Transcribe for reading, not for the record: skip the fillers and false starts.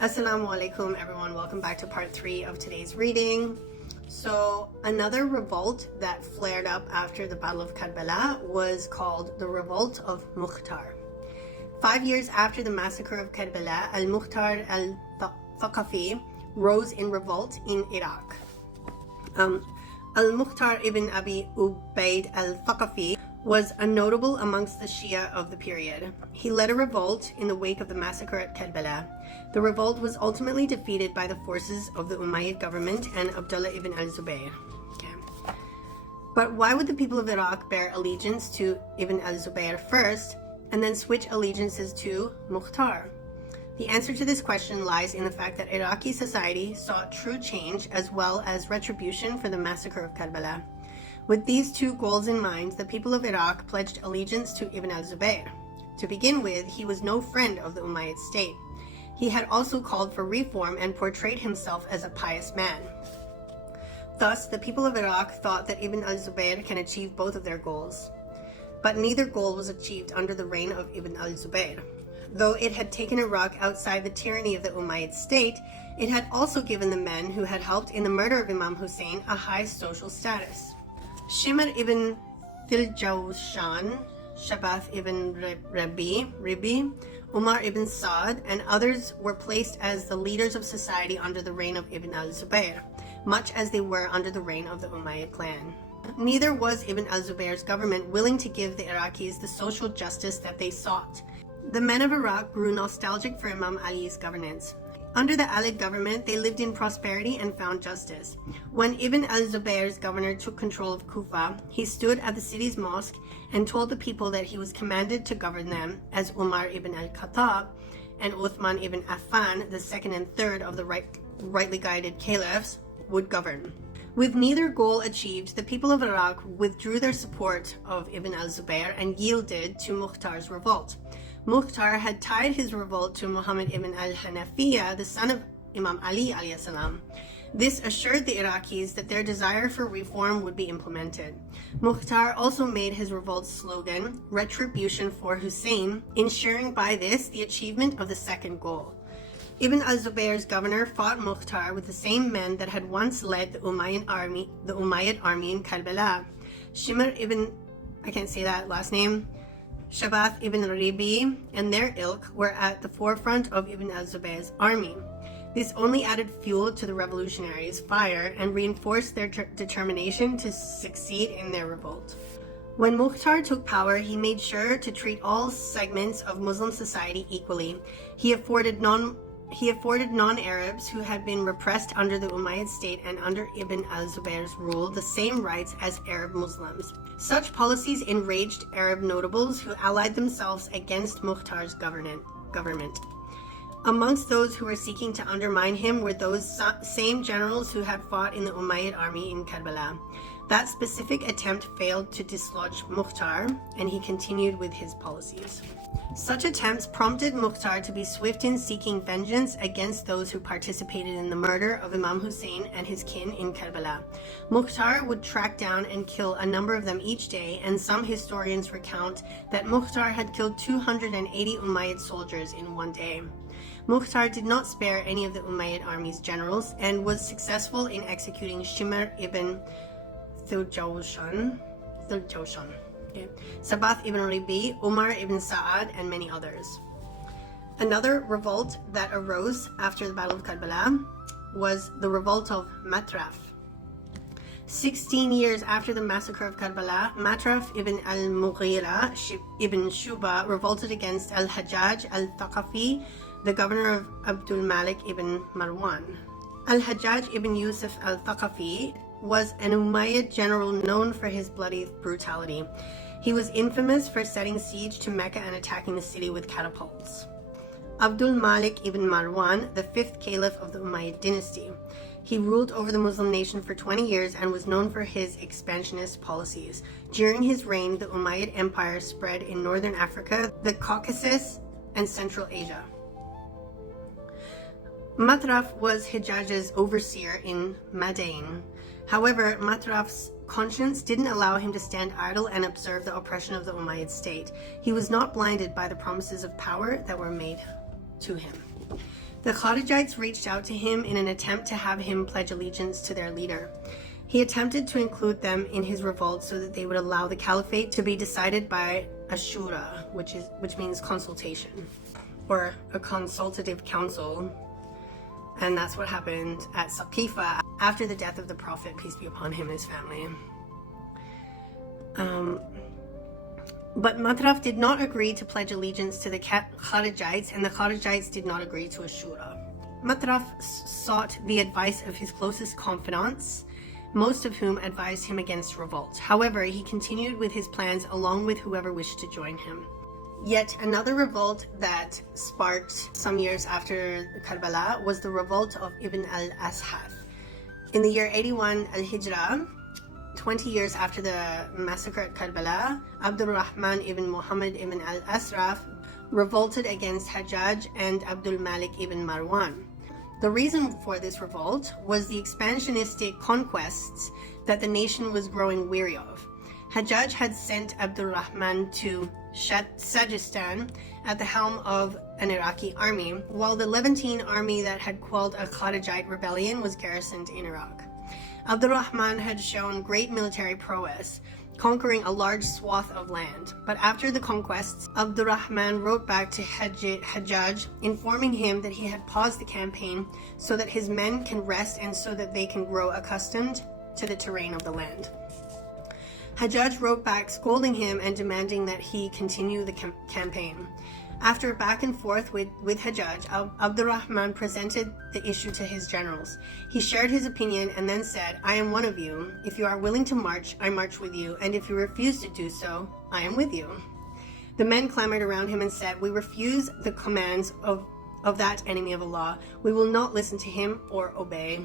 Assalamu alaikum everyone, welcome back to part 3 of today's reading. So another revolt that flared up after the Battle of Karbala was called the Revolt of Mukhtar. 5 years after the massacre of Karbala, al-Mukhtar al-Thaqafi rose in revolt in Iraq. Al-Mukhtar ibn Abi Ubaid al-Thaqafi was a notable amongst the Shia of the period. He led a revolt in the wake of the massacre at Karbala. The revolt was ultimately defeated by the forces of the Umayyad government and Abdullah ibn al-Zubayr. Okay. But why would the people of Iraq bear allegiance to Ibn al-Zubayr first and then switch allegiances to Mukhtar? The answer to this question lies in the fact that Iraqi society sought true change as well as retribution for the massacre of Karbala. With these two goals in mind, the people of Iraq pledged allegiance to Ibn al-Zubayr. To begin with, he was no friend of the Umayyad state. He had also called for reform and portrayed himself as a pious man. Thus, the people of Iraq thought that Ibn al-Zubayr can achieve both of their goals. But neither goal was achieved under the reign of Ibn al-Zubayr. Though it had taken Iraq outside the tyranny of the Umayyad state, it had also given the men who had helped in the murder of Imam Hussain a high social status. Shimr ibn Thiljawshan, Shabath ibn Ribi, Umar ibn Saad, and others were placed as the leaders of society under the reign of Ibn al-Zubayr, much as they were under the reign of the Umayyad clan. Neither was Ibn al-Zubayr's government willing to give the Iraqis the social justice that they sought. The men of Iraq grew nostalgic for Imam Ali's governance. Under the Alid government, they lived in prosperity and found justice. When Ibn al-Zubayr's governor took control of Kufa, he stood at the city's mosque and told the people that he was commanded to govern them as Umar ibn al-Khattab and Uthman ibn Affan, the second and third of the rightly guided caliphs, would govern. With neither goal achieved, the people of Iraq withdrew their support of Ibn al-Zubayr and yielded to Mukhtar's revolt. Mukhtar had tied his revolt to Muhammad ibn al-Hanafiya, the son of Imam Ali alayhi salam. This assured the Iraqis that their desire for reform would be implemented. Mukhtar also made his revolt's slogan, "Retribution for Hussain," ensuring by this the achievement of the second goal. Ibn al-Zubayr's governor fought Mukhtar with the same men that had once led the Umayyad army in Karbala. Shimr ibn, I can't say that last name, Shabath ibn Ribi and their ilk were at the forefront of Ibn al-Zubayr's army. This only added fuel to the revolutionaries' fire and reinforced their determination to succeed in their revolt. When Mukhtar took power, he made sure to treat all segments of Muslim society equally. He afforded non-Arabs who had been repressed under the Umayyad state and under Ibn al-Zubayr's rule the same rights as Arab Muslims. Such policies enraged Arab notables who allied themselves against Mukhtar's government. Amongst those who were seeking to undermine him were those same generals who had fought in the Umayyad army in Karbala. That specific attempt failed to dislodge Mukhtar, and he continued with his policies. Such attempts prompted Mukhtar to be swift in seeking vengeance against those who participated in the murder of Imam Hussain and his kin in Karbala. Mukhtar would track down and kill a number of them each day, and some historians recount that Mukhtar had killed 280 Umayyad soldiers in one day. Mukhtar did not spare any of the Umayyad army's generals and was successful in executing Shimr ibn Thiljawshan, Sabath ibn Ribi, Umar ibn Sa'ad, and many others. Another revolt that arose after the Battle of Karbala was the revolt of Matraf. 16 years after the massacre of Karbala, Matraf ibn al-Mughira ibn Shuba revolted against al-Hajjaj al-Thaqafi, the governor of Abdul Malik ibn Marwan. Al-Hajjaj ibn Yusuf al-Thaqafi was an Umayyad general known for his bloody brutality. He was infamous for setting siege to Mecca and attacking the city with catapults. Abdul Malik ibn Marwan, the fifth caliph of the Umayyad dynasty. He ruled over the Muslim nation for 20 years and was known for his expansionist policies. During his reign, the Umayyad Empire spread in northern Africa, the Caucasus, and Central Asia. Matraf was Hijjaj's overseer in Madain. However, Matraf's conscience didn't allow him to stand idle and observe the oppression of the Umayyad state. He was not blinded by the promises of power that were made to him. The Kharijites reached out to him in an attempt to have him pledge allegiance to their leader. He attempted to include them in his revolt so that they would allow the caliphate to be decided by a shura, which means consultation, or a consultative council. And that's what happened at Saqifa after the death of the Prophet, peace be upon him and his family. But Matraf did not agree to pledge allegiance to the Kharijites, and the Kharijites did not agree to a shura. Matraf sought the advice of his closest confidants, most of whom advised him against revolt. However, he continued with his plans along with whoever wished to join him. Yet another revolt that sparked some years after Karbala was the revolt of Ibn al-Ashath. In the year 81 al-Hijrah, 20 years after the massacre at Karbala, Abdul Rahman ibn Muhammad ibn al-Asraf revolted against Hajjaj and Abdul Malik ibn Marwan. The reason for this revolt was the expansionistic conquests that the nation was growing weary of. Hajjaj had sent Abdul Rahman to Sajistan at the helm of an Iraqi army, while the Levantine army that had quelled a Kharijite rebellion was garrisoned in Iraq. Abdul Rahman had shown great military prowess, conquering a large swath of land. But after the conquests, Abdul Rahman wrote back to Hajjaj, informing him that he had paused the campaign so that his men can rest and so that they can grow accustomed to the terrain of the land. Hajjaj wrote back scolding him and demanding that he continue the campaign. After a back and forth with Hajjaj, Abdul Rahman presented the issue to his generals. He shared his opinion and then said, "I am one of you. If you are willing to march, I march with you, and if you refuse to do so, I am with you." The men clamored around him and said, "We refuse the commands of that enemy of Allah. We will not listen to him or obey."